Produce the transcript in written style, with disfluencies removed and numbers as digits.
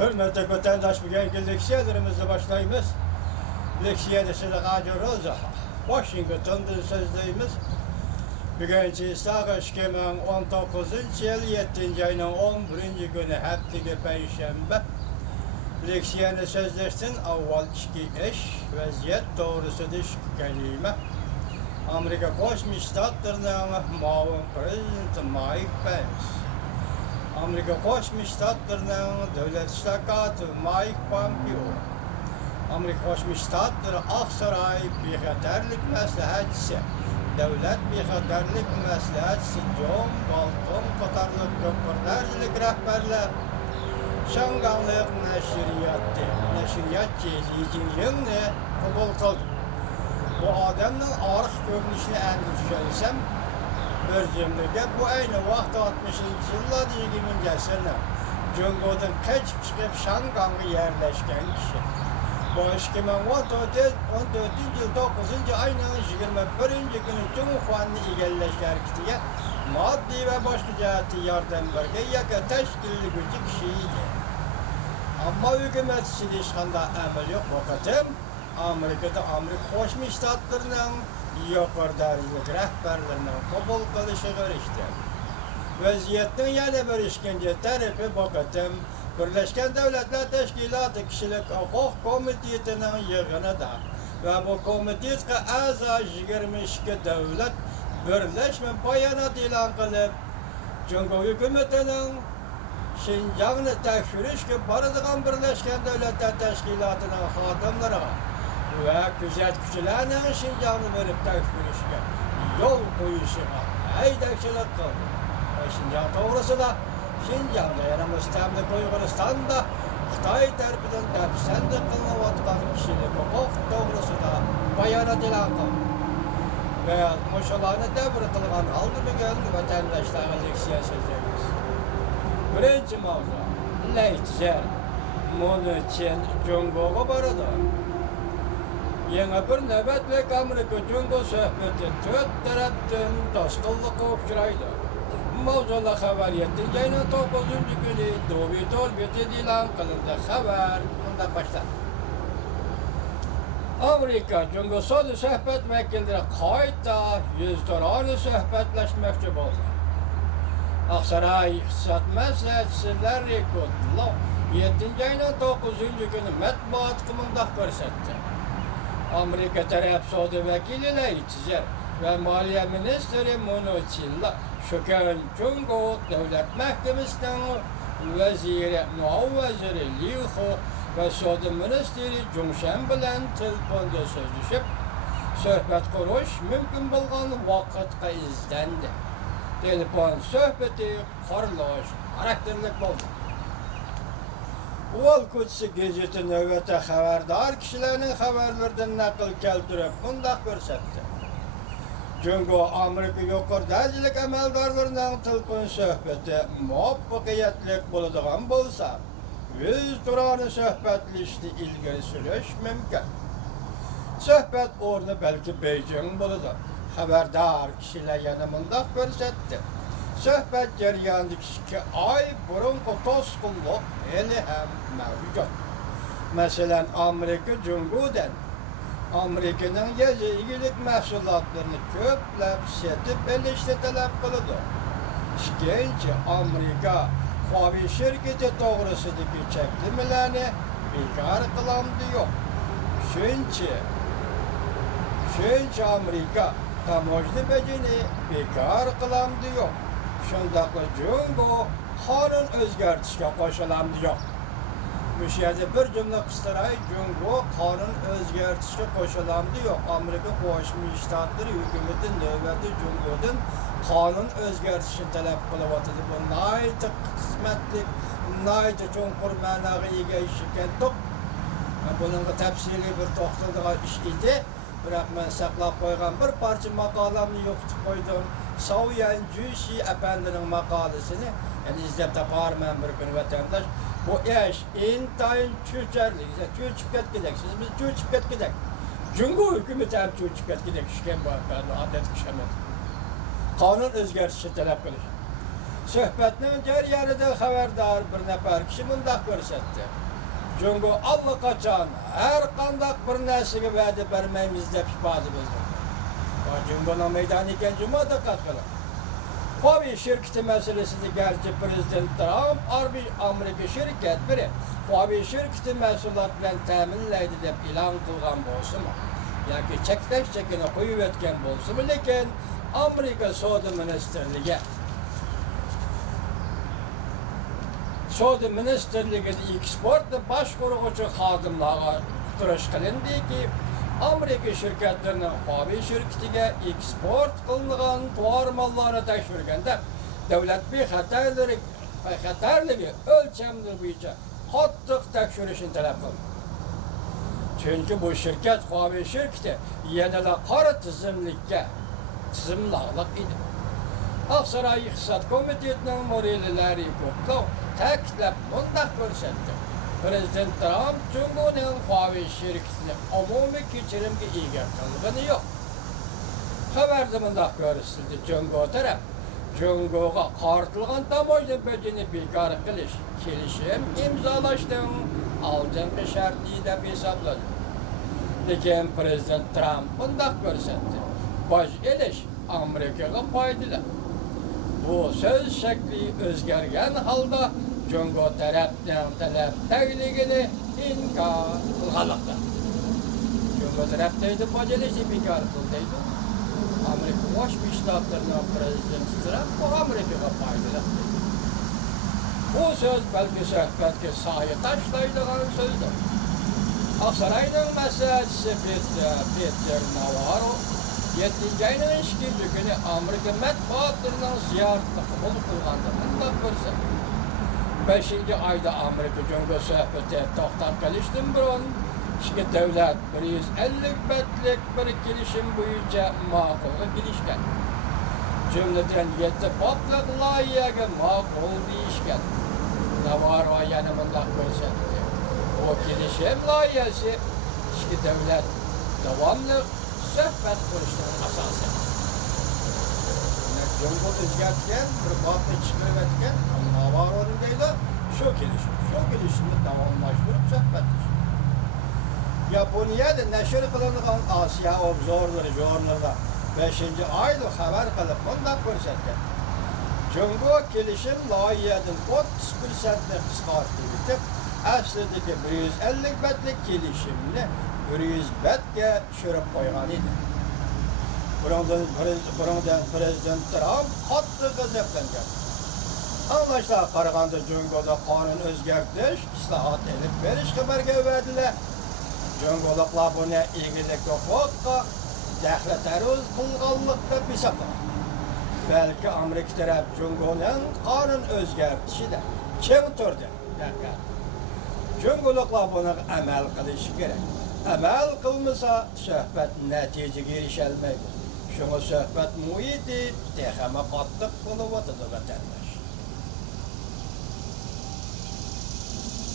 Hürmetli vatandaş bugünkü leksiyalarımızı başlayımız. Leksiyada size acıyoruz. Washington'da sözlüğümüz. Bugünkü sağış kemen 19. yıl 7. ayının 11. günü haftaga Perşembe. Leksiyani sözleşsin avval iki iş vaziyet doğrusudur kelime. Amerika Koşmuş Ştatları'nın muavin prezidenti Mike Pence. Amerika Koşmuş Ştatları'nın devlet şirkatı Mike Pompeo. Amerika Koşmuş Ştatları Aksaray Bexatarlik Məsləhətçisi, devlet bexatarlik məsləhətçisi John Bolton qatarlıq gökbirlərcilik rəhbərlər Şanganlıq nəşriyyat ceziyini kabul kıldı. Bu adamın arıq görünüşünü endişelsem, Özümlüge bu aynı vaxt 60. yıllarda 20. əsrdə Cungo'dan kaçıp çıkıp Şangan'a yerleşken kişi. Bu 2014 yıl 9. ayının 21. günü Cumhurbaşkanı egelleşken kişiye maddi ve başka cihati yardım verge yaka teşkilli gücü kişiydi. Ama hükümet silişkanda emel yok vakitim Amerika'da Amerika Koşmuş Ştatları'nın yukarı dereceli rehberlerinin kabul kılışı görüştü. Vaziyetin yana bir işkence tarifi vakitim Birleşken Devletler Teşkilatı Kişilik Hukuk Komitesi'nin yığınıda ve bu komitesine aza 22 devlet birleşme bayanat ilan kılıp Cumhur hükümetinin Şinjan'ı tekşürüşke barıdığın Birleşken Devletler Teşkilatı'nın xadimleri ve küzetçilerinin Şinjan'ı verip tekşürüşke yol koyuşuna haydakçılık kıldı. Şinjan doğrusu da Şinjan'da yani müstemlik Uyguristan'da Xitay tarafından depsende kılınavatkan kişilik hukuk doğrusu da bayanat ilan kıldı. Ve muşalarını devir kılgan aldı bugün vatandaşlarına leksiya sözlerimiz. Birinci mavzu, leksiya, bunu için Cungo'ga barıdı. Yeni bir nöbetlik Amerika Cungo söhbeti dört taraftan dostulluğa uçuraydı. Mavzula haber 7. ayının 9. günü Doğu Dolbeti ilan kılındı. Haber bunda başlar. Amerika Cungo solu söhbet vekilleri kayıtta yüzdoranı söhbetleşmekçi oldu. Aksaray İktisat Məsləhətçisi Larry Kudlow 7. ayının 9. günü mətbuat kımında görsetti. Amerika taraf sodu vekili Larry Tizer ve Maliye Ministeri Monochilla Şöken Cungo Devlet Mahkemesi'nin veziri, muavveziri Liu Ho ve sodu ministeri Jungshan bilen telefonda sözleşip söhbet kuruş mümkün bulgan vakitga izlendi. Telefon söhbeti qarlaş karakterlik oldu. Uval Kutsi gazeti növbete haberdar kişilerin haberlerden nakil keltirip bunda görsetti. Cungo Amerika yukarı derecelik emeldarlarının telefon söhbeti muvaffakiyetlik bulduğun bolsa, yüz duranı söhbetleşti ilgili sürüş mümkün. Söhbet orada belki Beijing buludu. Haberdar kişiler yanımında görsetti. Söhbet jarayandaki 2 ay burunki toskunluk eli hem mevcut. Mesela Amerika Cungo'dan Amerika'nın yazıcılık mahsulotlarını köplep setip elişte talep kılıdı. İkinci Amerika Huawei şirketi doğrusundaki çeklimelerini bekar kılamdı yok. Üçüncü Amerika tamojlu becini bekar kılamdı yok. Şundakla Cungo kanun özgertişke koşulamdı yok. Müşahede bir cümle kıstaray Cungo kanun özgertişke koşulamdı yok. Amerika Koşmuş Ştatları hükümetin növbeti Cungo'dan kanun özgertişini talep kılıvatıdı. Bu naydı kısmetlik, naydı çonkur manağı ege işiken tok. Bunun tepsili bir toxtulduğu iş idi. Bırak ben saklap koygan bir parça makalamını yoktu koydum. Sauyan Cüsi Efendi'nin makalesini yani izlep taparım ben bir gün vatandaş. Bu iş intayın çöçerlik. Çöçüp gidek. Biz çöçüp gidek. Cungo hükümeti hem çöçüp gidek. İşken bu adet kişimet. Kanun özgertişi talep kılır. Söhbətinin yarıda xəbərdar bir nəfər kişi bundaq görsətdi. Çünki allaqaçan hər qandaq bir nərsəyə vədə verməyimiz deb ifadə bildirdi. Cumhurbaşkanı meydanı ikən cuma diqqət qılın. Huawei şirketi meselesini gerçi Prezident Trump Amerika şirket biri Huawei şirketi məsulat bilan təminləydi deb elan qılğan bolsunmu? Yoki çəkləş çəkini qoyub etgan bolsunmu? Lekin Amerika Savdo Ministerligi'nin eksportni boshqaruvchi xodimlarga uqtirish qilindi ki Amerika şirketlerinin Huawei şirketiga eksport qilingan tovar mallarını tekshirganda davlat bexatarligi o'lchamligi bo'yicha qattiq tekshirishni talab qildi. Chunki bu şirket Huawei şirketi yanada qora tizimliq edi. Aksaray İqtisad Komitetining murelilari ko'plab ta'kidlab bundaq ko'rsatdi. Prezident Trump Cumhurbaşkanı Huawei şirketini umumiy kechirimga ega qilgani yo'q. Xabarda bundaq ko'rsatildi. Cumhurbaşkanı taraf Cumhurbaşkanıga qartilgan tomosha bojini bekor qilish kelishim imzolashning oldingi sharti deb hisobladi. Lekin Prezident Trump bundaq ko'rsatdi. Boj elish Amerikaga foydali. Bu söz şekli o'zgargan holda Cumhur tarafdan talab tagligini inkor qilganlikda. Cumhur tarafdagi bojalishi bekor qildi. Amerika Qo'shma Shtatlarining prezidenti Trump bu Amerikaga foydali. Bu söz balki suhbatga soya tashlaydigan so'zdir. Aksarayning maslahatchisi Peter Navarro 7. ayının 2. günü Amerika matbuotlarının ziyaretini qabul qilganda bunday ko'rsatdi. 5. ayda Amerika Cumhuriyeti söhbeti to'xtab qolishdan burun ikki davlat 150 betlik bir kelishim bo'yicha ma'qulga kelishgan. Jumladan 7 batlik loyihaga ma'qul deyishgan. Navarro yana bunday ko'rsatdi. O kelishim loyihasi ikki davlat davomli söhbət qurishning asosi. Cumhur o'zgartgan, bir batni chiqarib etgan, Navarroning deydi, shu kelishimni davomlashtirib suhbatlash. Yaponiyada nashr qilingan Osiyo obzorlari jurnalida 5. ayda xabar qilib bunday ko'rsatgan. Cumhur kelishim loyihadan 30% qisqartirib, aslidagi 150 betlik kelishimni 100 betga tushirib qo'ygan edi. Bundan Prezident Trump qattiq g'azablangan. Anglashlarga qaraganda Cumhurda qonun o'zgartirish, islohot elib berish xabarga va'dalar. Cumhurliklar buni egilik huquqqa daxli taruz qilganlikda hisoblagan. Balki Amerika taraf Cumhurning qonun o'zgartirishida keng turdi. Cumhurliklar buni amal qilishi kerak. Amal qilmasa suhbat natijaga erisholmaydi. Şuna söhbət muhiti texama qattiq bo'lib o'tadi vatandaş.